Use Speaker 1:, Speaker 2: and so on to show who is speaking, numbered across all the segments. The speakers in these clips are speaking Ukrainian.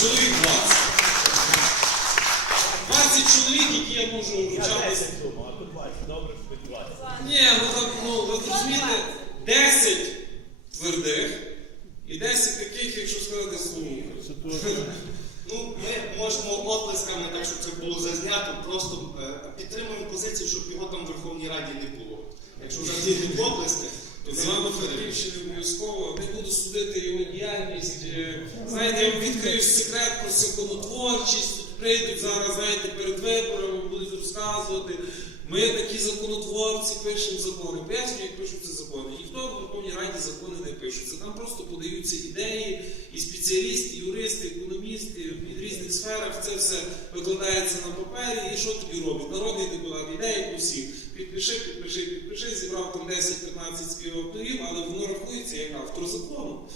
Speaker 1: Чоловік 20. 20 чоловік, які я можу вручати.
Speaker 2: 10 думав, а тут 20. Добре.
Speaker 1: Ні, ну так, ну ви розумієте, 10 твердих і 10 таких, якщо сказати, слухай. Ну, ми можемо оплесками, так щоб це було зазнято, просто е, підтримуємо позицію, щоб його там в Верховній Раді не було. Якщо вже йдуть оплески, то
Speaker 3: З вами Франківщини обов'язково не буду судити його діяльність. Е, Знаєте, я вам відкрию секрет про законотворчість. Прийдуть зараз, знаєте, перед виборами, будуть розказувати. Ми такі законотворці пишемо закони. Пояснюю, як пишуться закони. Ніхто в Верховній Раді закони не пишуться. Там просто подаються ідеї, і спеціалісти, і юристи, економісти різних сферах це все викладається на папері. І що тоді робить? Народний депутат іде як усіх. Підпиши, підпиши, підпиши, зібрав там 10-15 співавторів, але воно рахується як автор закону.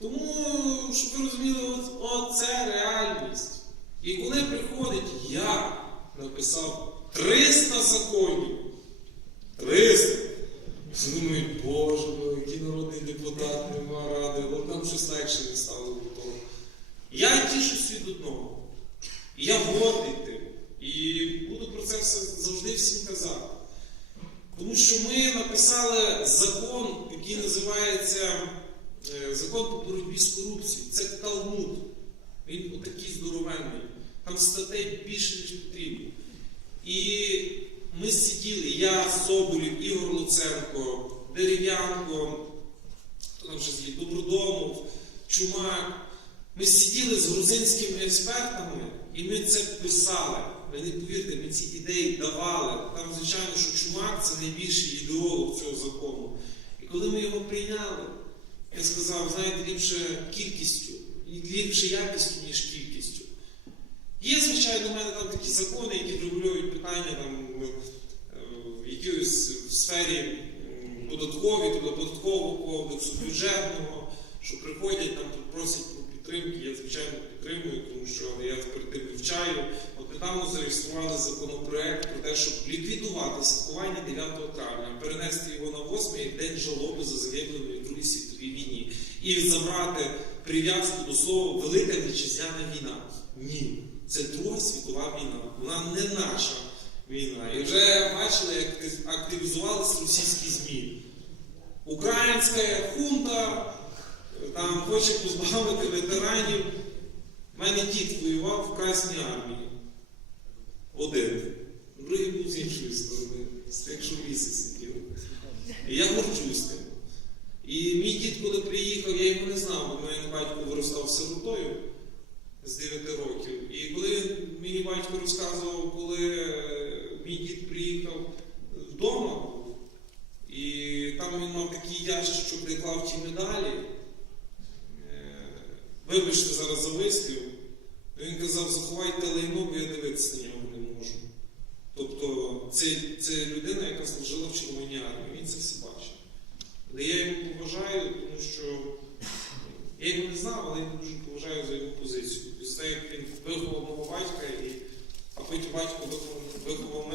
Speaker 3: Тому, щоб ви розуміли, от, от це реальність. І коли приходить, я написав 300 законів. 300. Всі думають, боже який народний депутат, нема ради, от нам щось легше не стало. Я тішусь від одного. І я гордий тим. І буду про це все завжди всім казати. Тому що ми написали закон, який називається е, закон по боротьбі з корупцією. Це Талмуд. Він отакий здоровенний. Там статей більше, ніж потрібно. І ми сиділи, я, Соболів, Ігор Луценко, Дерев'янко, Добродомов, Чумак. Ми сиділи з грузинськими експертами і ми це писали. Ви не повірте, ми ці ідеї давали. Там, звичайно, що Чумак це найбільший ідеолог цього закону. І коли ми його прийняли, я сказав, знаєте, ліпше кількістю, ліпше якістю, ніж кількістю. Є, звичайно, у мене там такі закони, які регулюють питання там, е, в якійсь сфері м, податковій, тобто податкового кодексу, бюджетного, що приходять там просять про підтримки. Я звичайно підтримую, тому що я перед тим вивчаю. От недавно зареєстрували законопроект про те, щоб ліквідувати святкування 9 травня, перенести його на 8 як день жалоби за загиблими в Другій світовій війні і забрати прив'язку до слова Велика Вітчизняна війна. Ні, це Друга світова війна. Вона не наша війна. І вже бачили, як активізувалися російські ЗМІ. Українська хунта там хоче позбавити ветеранів. У мене дід воював в Красній армії. Один. Другий був з іншої сторони, з тих, що в сиділи. І я горджусь тим. І мій дід, коли приїхав, я його не знав, бо мене батько виростав сиротою з 9 років. І коли мені батько розказував, коли е, мій дід приїхав вдома, і там він мав такий ящичок, де клав ті медалі. Вибачте зараз за вислів. Він казав, заховайте лайно, бо я дивитися на нього не можу. Тобто це, це людина, яка служила в Червоній армії, він це все бачив. Але я його поважаю, тому що я його не знав, але я дуже поважаю за його позицію. І за як він виховав мого батька, і, а потім батько виховав